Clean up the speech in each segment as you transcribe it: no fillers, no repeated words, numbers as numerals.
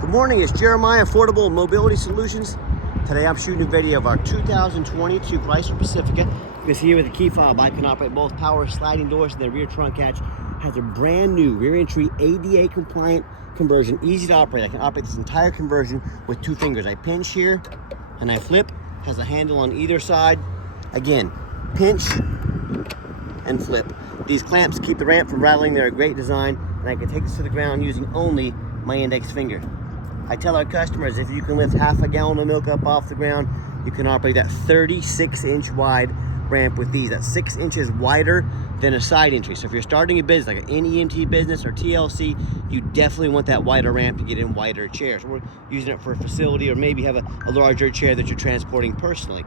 Good morning, it's Jeremiah, Affordable Mobility Solutions. Today I'm shooting a video of our 2022 Chrysler Pacifica. This here with a key fob. I can operate both power sliding doors, and the rear trunk hatch has a brand new rear entry ADA compliant conversion. Easy to operate. I can operate this entire conversion with 2 fingers. I pinch here and I flip. Has a handle on either side. Again, pinch and flip. These clamps keep the ramp from rattling. They're a great design, and I can take this to the ground using only my index finger. I tell our customers, if you can lift half a gallon of milk up off the ground, you can operate that 36-inch wide ramp with these. That's 6 inches wider than a side entry. So if you're starting a business, like an NEMT business or TLC, you definitely want that wider ramp to get in wider chairs. Or using it for a facility, or maybe have a larger chair that you're transporting personally.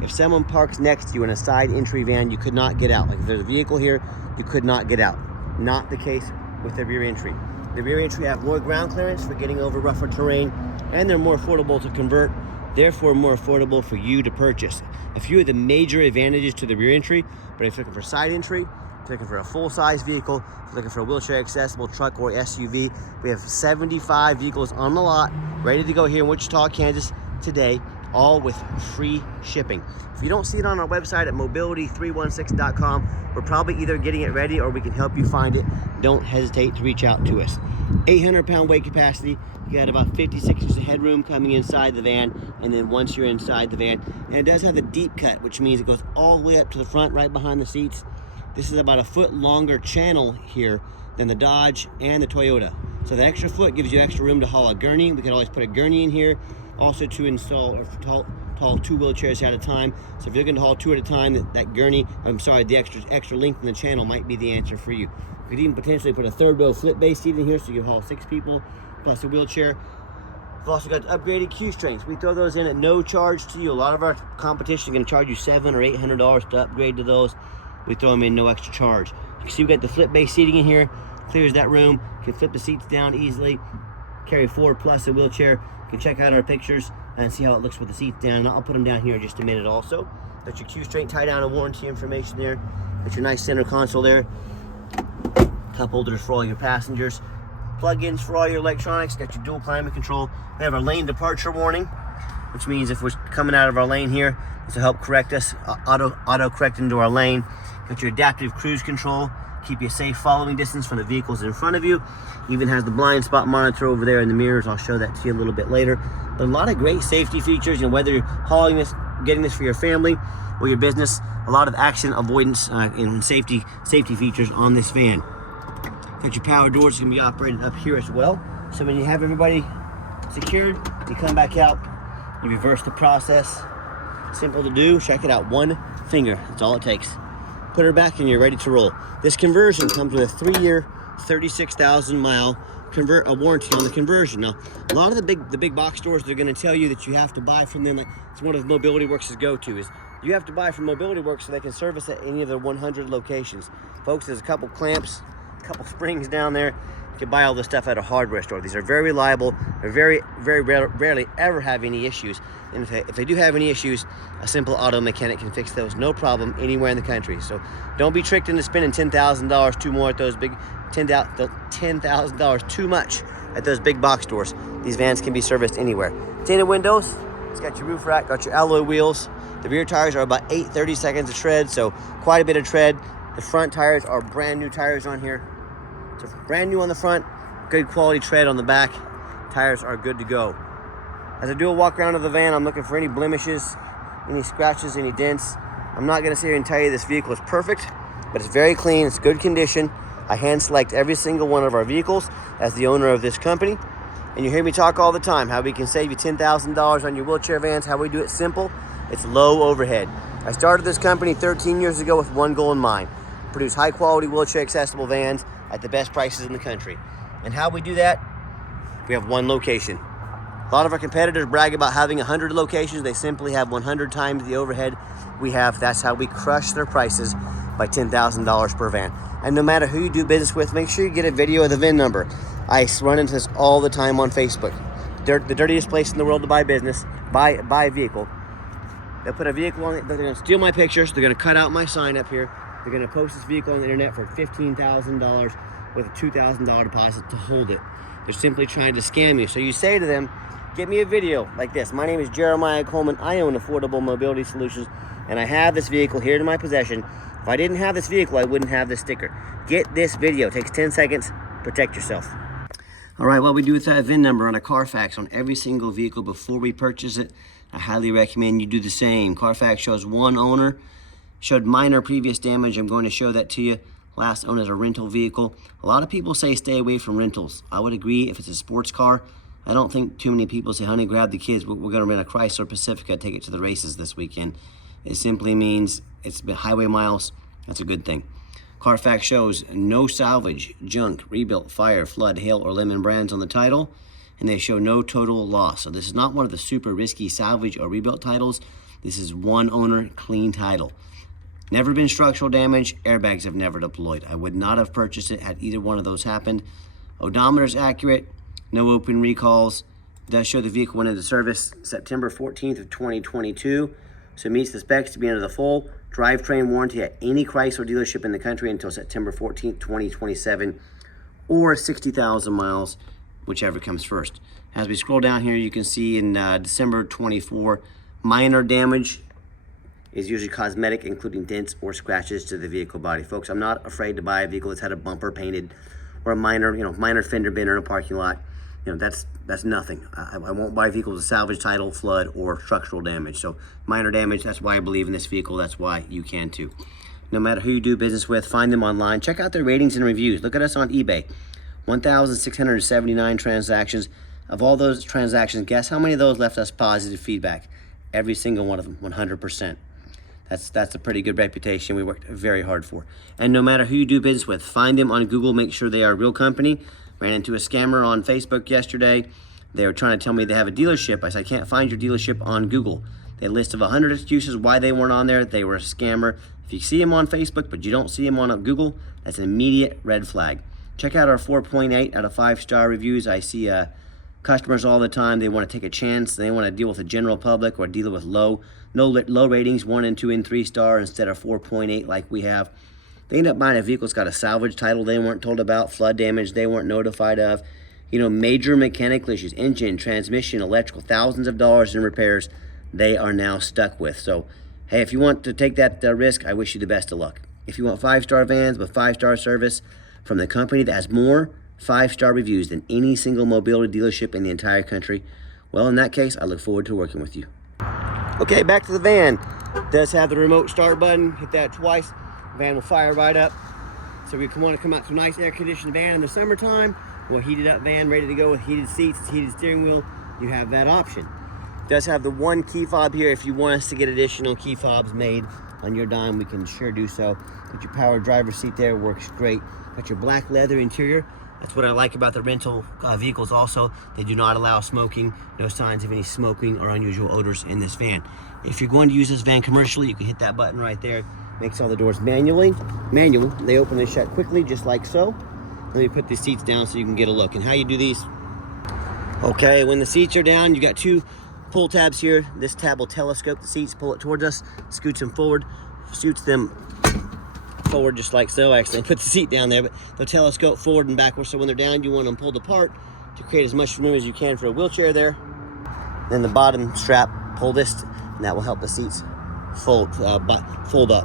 If someone parks next to you in a side entry van, you could not get out. Like if there's a vehicle here, you could not get out. Not the case with the rear entry. The rear entry have more ground clearance for getting over rougher terrain, and they're more affordable to convert, therefore more affordable for you to purchase. A few of the major advantages to the rear entry, but if you're looking for side entry, if you're looking for a full-size vehicle, if you're looking for a wheelchair accessible truck or SUV, we have 75 vehicles on the lot, ready to go here in Wichita, Kansas today, all with free shipping. If you don't see it on our website at mobility316.com, we're probably either getting it ready or we can help you find it. Don't hesitate to reach out to us. 800-pound weight capacity. You got about 56 inches of headroom coming inside the van, and then once you're inside the van, and it does have the deep cut, which means it goes all the way up to the front, right behind the seats. This is about a foot longer channel here than the Dodge and the Toyota. So the extra foot gives you extra room to haul a gurney. We can always put a gurney in here. Also to install or haul 2 wheelchairs at a time. So if you're looking to haul 2 at a time, that gurney, the extra length in the channel might be the answer for you. You could even potentially put a 3rd row flip base seat in here, so you can haul 6 people plus a wheelchair. We've also got upgraded Q strings. We throw those in at no charge to you. A lot of our competition is going to charge you $700 or $800 to upgrade to those. We throw them in no extra charge. You can see we've got the flip base seating in here. Clears that room. You can flip the seats down easily. Carry 4 plus a wheelchair. You can check out our pictures and see how it looks with the seats down. I'll put them down here in just a minute also. Got your Q string tie down and warranty information there. Got your nice center console there. Cup holders for all your passengers. Plug-ins for all your electronics. Got your dual climate control. We have our lane departure warning, which means if we're coming out of our lane here, this will help correct us, auto correct into our lane. Got your adaptive cruise control. Keep you safe following distance from the vehicles in front of you. Even has the blind spot monitor over there in the mirrors. I'll show that to you a little bit later. But a lot of great safety features, and whether you're hauling this, getting this for your family or your business, a lot of accident avoidance and safety features on this van. Got your power doors can be operated up here as well. So when you have everybody secured, you come back out, you reverse the process. Simple to do. Check it out. 1 finger. That's all it takes. Put her back and you're ready to roll. This conversion comes with a 3-year, 36,000-mile warranty on the conversion. Now, a lot of the big box stores, they're going to tell you that you have to buy from them. Like, it's one of Mobility Works' go-to is you have to buy from Mobility Works so they can service at any of their 100 locations. Folks, there's a couple clamps, a couple springs down there. You can buy all this stuff at a hardware store. These are very reliable. They're very rarely ever have any issues. And if they do have any issues, a simple auto mechanic can fix those, no problem, anywhere in the country. So don't be tricked into spending $10,000 too more at those big, $10,000 too much at those big box stores. These vans can be serviced anywhere. Tinted windows. It's got your roof rack, got your alloy wheels. The rear tires are about 8/32 of tread, so quite a bit of tread. The front tires are brand new tires on here. So brand new on the front, good quality tread on the back. Tires are good to go. As I do a walk around of the van, I'm looking for any blemishes, any scratches, any dents. I'm not gonna sit here and tell you this vehicle is perfect, but it's very clean, it's good condition. I hand select every single one of our vehicles as the owner of this company. And you hear me talk all the time, how we can save you $10,000 on your wheelchair vans, how we do it simple. It's low overhead. I started this company 13 years ago with one goal in mind: produce high quality wheelchair accessible vans at the best prices in the country. And how we do that? We have 1 location. A lot of our competitors brag about having 100 locations. They simply have 100 times the overhead we have. That's how we crush their prices by $10,000 per van. And no matter who you do business with, make sure you get a video of the VIN number. I run into this all the time on Facebook. They're the dirtiest place in the world to buy business, buy a vehicle. They'll put a vehicle on it. They're going to steal my pictures. They're going to cut out my sign up here. They're going to post this vehicle on the internet for $15,000 with a $2,000 deposit to hold it. They're simply trying to scam you. So you say to them, get me a video like this. My name is Jeremiah Coleman. I own Affordable Mobility Solutions, and I have this vehicle here in my possession. If I didn't have this vehicle, I wouldn't have this sticker. Get this video. It takes 10 seconds. Protect yourself. All right, what we do with that VIN number on a Carfax on every single vehicle before we purchase it, I highly recommend you do the same. Carfax shows one owner, showed minor previous damage. I'm going to show that to you. Last owned as a rental vehicle. A lot of people say stay away from rentals. I would agree if it's a sports car. I don't think too many people say, honey, grab the kids. We're going to rent a Chrysler Pacifica, take it to the races this weekend. It simply means it's been highway miles. That's a good thing. Carfax shows no salvage, junk, rebuilt, fire, flood, hail, or lemon brands on the title, and they show no total loss. So this is not one of the super risky salvage or rebuilt titles. This is one owner, clean title. Never been structural damage. Airbags have never deployed. I would not have purchased it had either one of those happened. Odometer's accurate. No open recalls. It does show the vehicle went into service September 14th of 2022. So it meets the specs to be under the full drivetrain warranty at any Chrysler dealership in the country until September 14th, 2027, or 60,000 miles, whichever comes first. As we scroll down here, you can see in December 24, minor damage is usually cosmetic, including dents or scratches to the vehicle body. Folks, I'm not afraid to buy a vehicle that's had a bumper painted or a minor fender bender in a parking lot. That's nothing. I won't buy vehicles with salvage title, flood, or structural damage. So minor damage, that's why I believe in this vehicle. That's why you can too. No matter who you do business with, find them online. Check out their ratings and reviews. Look at us on eBay. 1,679 transactions. Of all those transactions, guess how many of those left us positive feedback? Every single one of them, 100%. That's a pretty good reputation we worked very hard for. And no matter who you do business with, find them on Google. Make sure they are a real company. Ran into a scammer on Facebook yesterday. They were trying to tell me they have a dealership. I said, I can't find your dealership on Google. They had a list of 100 excuses why they weren't on there. They were a scammer. If you see them on Facebook, but you don't see them on Google, that's an immediate red flag. Check out our 4.8 out of 5-star reviews. I see customers all the time. They want to take a chance. They want to deal with the general public or deal with low ratings, 1 and 2 and 3 star instead of 4.8 like we have. They end up buying a vehicle that's got a salvage title they weren't told about, flood damage they weren't notified of, major mechanical issues, engine, transmission, electrical, thousands of dollars in repairs they are now stuck with. So, hey, if you want to take that risk, I wish you the best of luck. If you want 5-star vans with 5-star service from the company that has more 5-star reviews than any single mobility dealership in the entire country, well, in that case, I look forward to working with you. Okay, back to the van. It does have the remote start button. Hit that twice. Van will fire right up. So we want to come out to a nice air-conditioned van in the summertime, or a heated up van ready to go with heated seats, heated steering wheel. You have that option. It does have the one key fob here. If you want us to get additional key fobs made on your dime, we can sure do so. Got your power driver's seat there, works great. Got your black leather interior. That's what I like about the rental vehicles also. They do not allow smoking. No signs of any smoking or unusual odors in this van. If you're going to use this van commercially, you can hit that button right there. Makes all the doors manual. They open and shut quickly, just like so. Let me put these seats down so you can get a look. And how you do these. Okay, when the seats are down, you got 2 pull tabs here. This tab will telescope the seats, pull it towards us, scoots them forward, scoots them forward just like so. Actually, I put the seat down there, but they'll telescope forward and backwards. So when they're down, you want them pulled apart to create as much room as you can for a wheelchair there. Then the bottom strap, pull this, and that will help the seats fold up.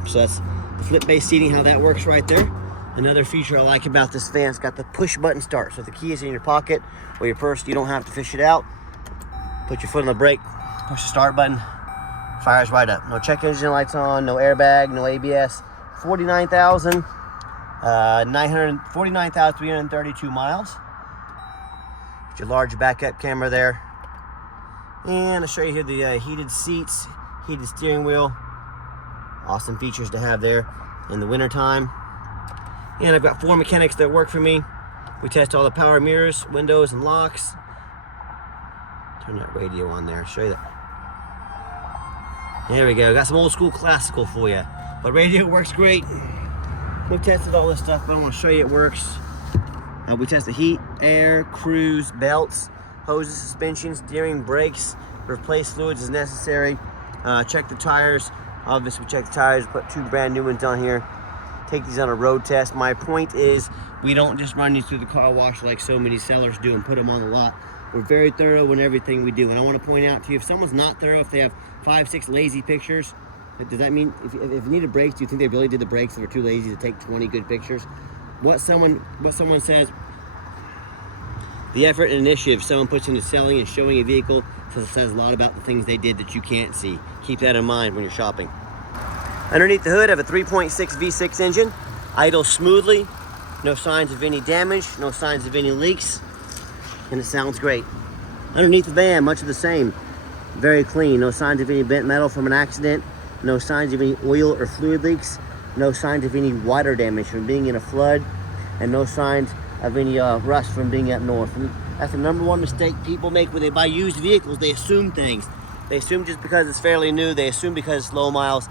So that's the flip-based seating, how that works right there. Another feature I like about this van, it's got the push button start. So if the key is in your pocket or your purse, you don't have to fish it out. Put your foot on the brake, push the start button, fires right up. No check engine lights on, no airbag, no ABS. 49,332 miles. Got your large backup camera there. And I'll show you here the heated seats, heated steering wheel. Awesome features to have there in the wintertime. And I've got 4 mechanics that work for me. We test all the power mirrors, windows, and locks. Turn that radio on there, show you that. There we go, got some old school classical for you. But radio works great. We've tested all this stuff, but I want to show you it works. We test the heat, air, cruise, belts, hoses, suspension, steering, brakes, replace fluids as necessary. Check the tires. Obviously, we check the tires, put 2 brand new ones on here. take these on a road test. My point is, we don't just run these through the car wash like so many sellers do and put them on the lot. We're very thorough in everything we do. And I want to point out to you, if someone's not thorough, if they have 5, 6 lazy pictures, does that mean if you needed brakes, do you think they really did the brakes and were too lazy to take 20 good pictures? What someone says, the effort and initiative someone puts into selling and showing a vehicle says a lot about the things they did that you can't see. Keep that in mind when you're shopping. Underneath the hood, I have a 3.6 V6 engine, idles smoothly, no signs of any damage, no signs of any leaks, and it sounds great. Underneath the van, much of the same, very clean, no signs of any bent metal from an accident, no signs of any oil or fluid leaks, no signs of any water damage from being in a flood, and no signs of any rust from being up north. And that's the #1 mistake people make when they buy used vehicles. They assume things. They assume just because it's fairly new, they assume because it's low miles,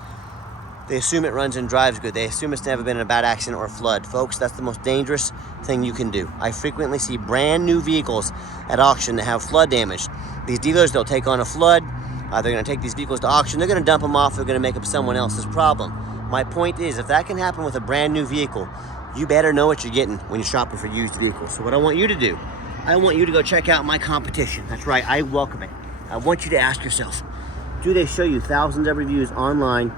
they assume it runs and drives good. They assume it's never been in a bad accident or a flood. Folks, that's the most dangerous thing you can do. I frequently see brand new vehicles at auction that have flood damage. These dealers, they'll take on a flood. They're going to take these vehicles to auction. They're going to dump them off. They're going to make up someone else's problem. My point is, if that can happen with a brand new vehicle, you better know what you're getting when you're shopping for used vehicles. So what I want you to do, I want you to go check out my competition. That's right, I welcome it. I want you to ask yourself, do they show you thousands of reviews online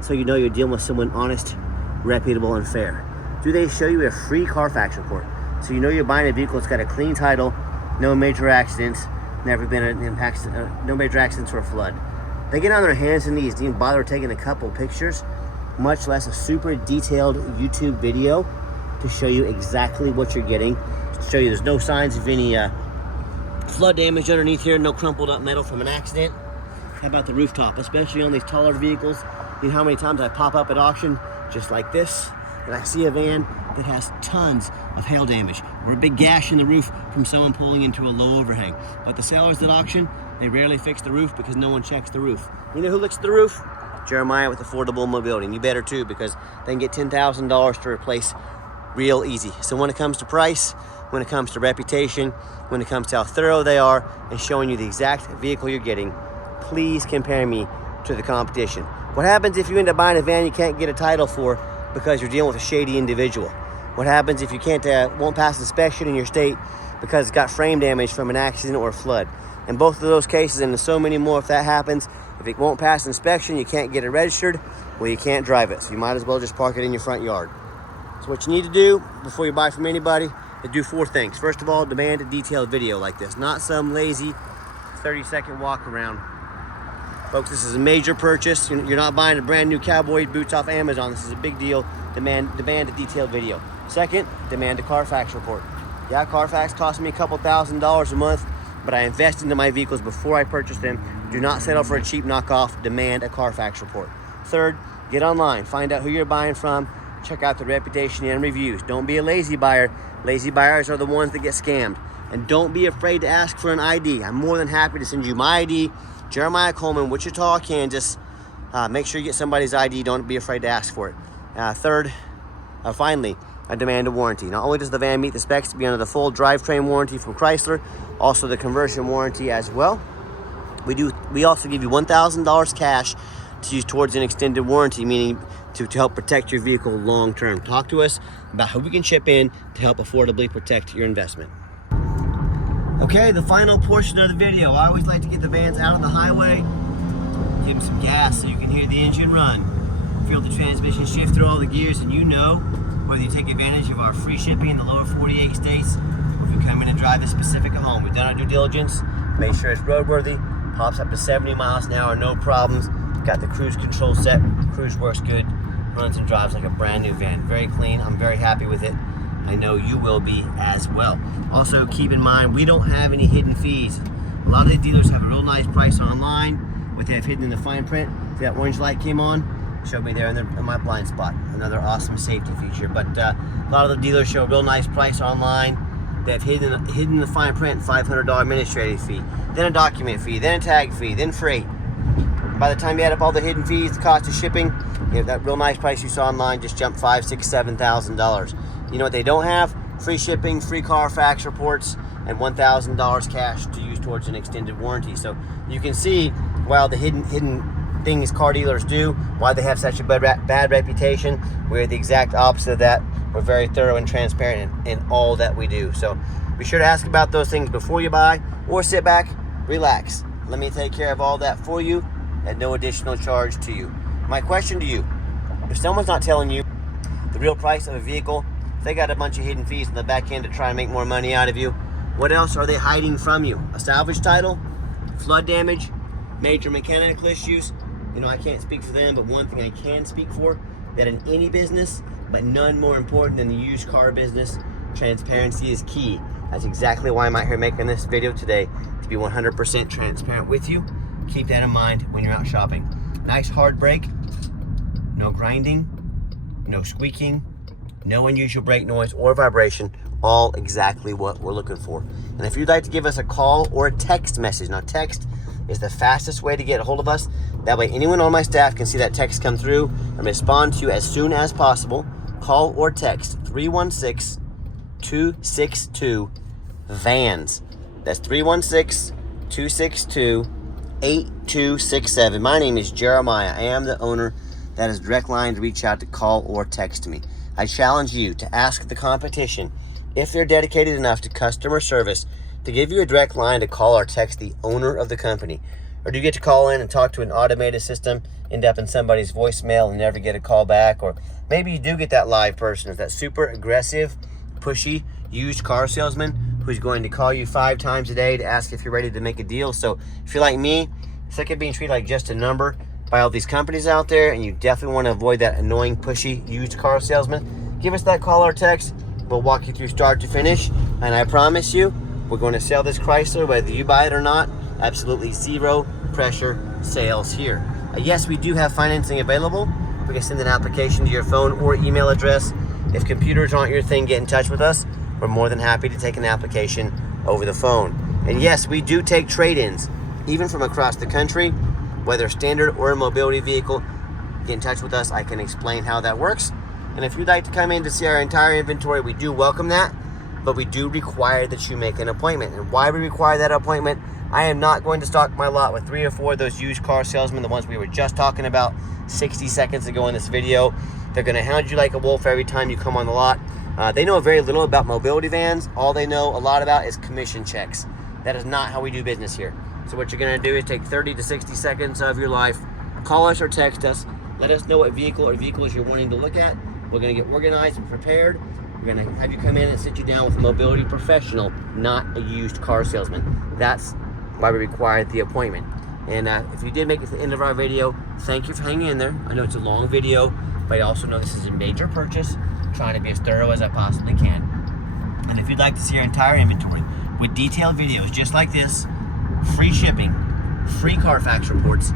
so you know you're dealing with someone honest, reputable, and fair? Do they show you a free Carfax report so you know you're buying a vehicle that's got a clean title, no major accidents, never been an accident, no major accidents or a flood? They get on their hands and knees, didn't bother taking a couple pictures, much less a super detailed YouTube video to show you exactly what you're getting, to show you there's no signs of any flood damage underneath here, no crumpled up metal from an accident. How about the rooftop, especially on these taller vehicles? You know how many times I pop up at auction just like this, and I see a van that has tons of hail damage or a big gash in the roof from someone pulling into a low overhang. But the sellers at auction, they rarely fix the roof because no one checks the roof. You know who looks at the roof? Jeremiah with Affordable Mobility, and you better too, because they can get $10,000 to replace real easy. So when it comes to price, when it comes to reputation, when it comes to how thorough they are and showing you the exact vehicle you're getting, please compare me to the competition. What happens if you end up buying a van you can't get a title for because you're dealing with a shady individual? What happens if you won't pass inspection in your state because it's got frame damage from an accident or a flood? In both of those cases, and so many more, if that happens, if it won't pass inspection, you can't get it registered, well, you can't drive it. So you might as well just park it in your front yard. So what you need to do before you buy from anybody is do 4 things. First of all, demand a detailed video like this, not some lazy 30-second walk around. Folks, this is a major purchase. You're not buying a brand new cowboy boots off Amazon. This is a big deal. Demand a detailed video. Second, demand a Carfax report. Yeah, Carfax costs me a couple $1,000s a month, but I invest into my vehicles before I purchase them. Do not settle for a cheap knockoff. Demand a Carfax report. Third, get online. Find out who you're buying from. Check out the reputation and reviews. Don't be a lazy buyer. Lazy buyers are the ones that get scammed. And don't be afraid to ask for an ID. I'm more than happy to send you my ID. Jeremiah Coleman, Wichita, Kansas. Make sure you get somebody's ID. Don't be afraid to ask for it. Finally, I demand a warranty. Not only does the van meet the specs to be under the full drivetrain warranty from Chrysler, also the conversion warranty as well. We also give you $1,000 cash to use towards an extended warranty, meaning to help protect your vehicle long term. Talk to us about how we can chip in to help affordably protect your investment. Okay, the final portion of the video. I always like to get the vans out on the highway, give them some gas so you can hear the engine run. Feel the transmission shift through all the gears, and you know whether you take advantage of our free shipping in the lower 48 states, or if you come in and drive this Pacifica home. We've done our due diligence, made sure it's roadworthy, pops up to 70 miles an hour, no problems. Got the cruise control set, cruise works good, runs and drives like a brand new van. Very clean, I'm very happy with it. I know you will be as well. Also keep in mind, we don't have any hidden fees. A lot of the dealers have a real nice price online, what they have hidden in the fine print. If that orange light came on, showed me there in my blind spot. Another awesome safety feature. But a lot of the dealers show a real nice price online. They have hidden in the fine print, $500 administrative fee, then a document fee, then a tag fee, then freight. By the time you add up all the hidden fees, the cost of shipping, you know, that real nice price you saw online just jumped $5,000, $6,000, $7,000. You know what they don't have? Free shipping, free Carfax reports, and $1,000 cash to use towards an extended warranty. So you can see, while the hidden things car dealers do, why they have such a bad reputation. We're the exact opposite of that. We're very thorough and transparent in all that we do. So be sure to ask about those things before you buy, or sit back, relax. Let me take care of all that for you at no additional charge to you. My question to you, if someone's not telling you the real price of a vehicle, if they got a bunch of hidden fees in the back end to try and make more money out of you, what else are they hiding from you? A salvage title, flood damage, major mechanical issues? You know, I can't speak for them, but one thing I can speak for, that in any business, but none more important than the used car business, transparency is key. That's exactly why I'm out here making this video today, to be 100% transparent with you. Keep that in mind when you're out shopping. Nice hard brake, no grinding, no squeaking, no unusual brake noise or vibration, all exactly what we're looking for. And if you'd like to give us a call or a text message, now text is the fastest way to get a hold of us. That way anyone on my staff can see that text come through and respond to you as soon as possible. Call or text 316-262-VANS. That's 316-262-8267. My name is Jeremiah. I am the owner. That is direct line to reach out to, call or text me. I challenge you to ask the competition, if they're dedicated enough to customer service, to give you a direct line to call or text the owner of the company. Or do you get to call in and talk to an automated system, end up in somebody's voicemail and never get a call back? Or maybe you do get that live person, is that super aggressive, pushy, used car salesman who's going to call you 5 times a day to ask if you're ready to make a deal. So if you're like me, sick of being treated like just a number by all these companies out there, and you definitely want to avoid that annoying, pushy, used car salesman, give us that call or text. We'll walk you through start to finish, and I promise you, we're going to sell this Chrysler whether you buy it or not. Absolutely zero pressure sales here. Yes, we do have financing available. We can send an application to your phone or email address. If computers aren't your thing, get in touch with us. We're more than happy to take an application over the phone. And yes, we do take trade-ins, even from across the country, whether standard or a mobility vehicle. Get in touch with us. I can explain how that works. And if you'd like to come in to see our entire inventory, we do welcome that, but we do require that you make an appointment. And why we require that appointment, I am not going to stock my lot with 3 or 4 of those used car salesmen, the ones we were just talking about 60 seconds ago in this video. They're going to hound you like a wolf every time you come on the lot. They know very little about mobility vans. All they know a lot about is commission checks. That is not how we do business here. So what you're going to do is take 30 to 60 seconds of your life, call us or text us, let us know what vehicle or vehicles you're wanting to look at. We're going to get organized and prepared. We're going to have you come in and sit you down with a mobility professional, not a used car salesman. That's why we required the appointment. And if you did make it to the end of our video, thank you for hanging in there. I know it's a long video, but I also know this is a major purchase, trying to be as thorough as I possibly can. And if you'd like to see our entire inventory with detailed videos just like this, free shipping, free Carfax reports,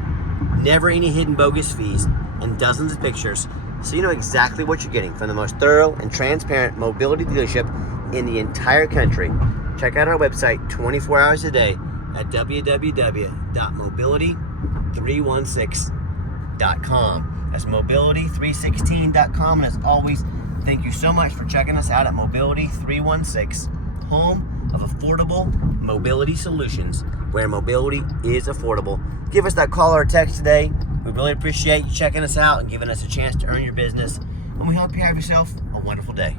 never any hidden bogus fees, and dozens of pictures, so you know exactly what you're getting from the most thorough and transparent mobility dealership in the entire country. Check out our website 24 hours a day at www.mobility316.com. That's mobility316.com. And as always, thank you so much for checking us out at Mobility 316, home of affordable mobility solutions, where mobility is affordable. Give us that call or text today. We really appreciate you checking us out and giving us a chance to earn your business. And we hope you have yourself a wonderful day.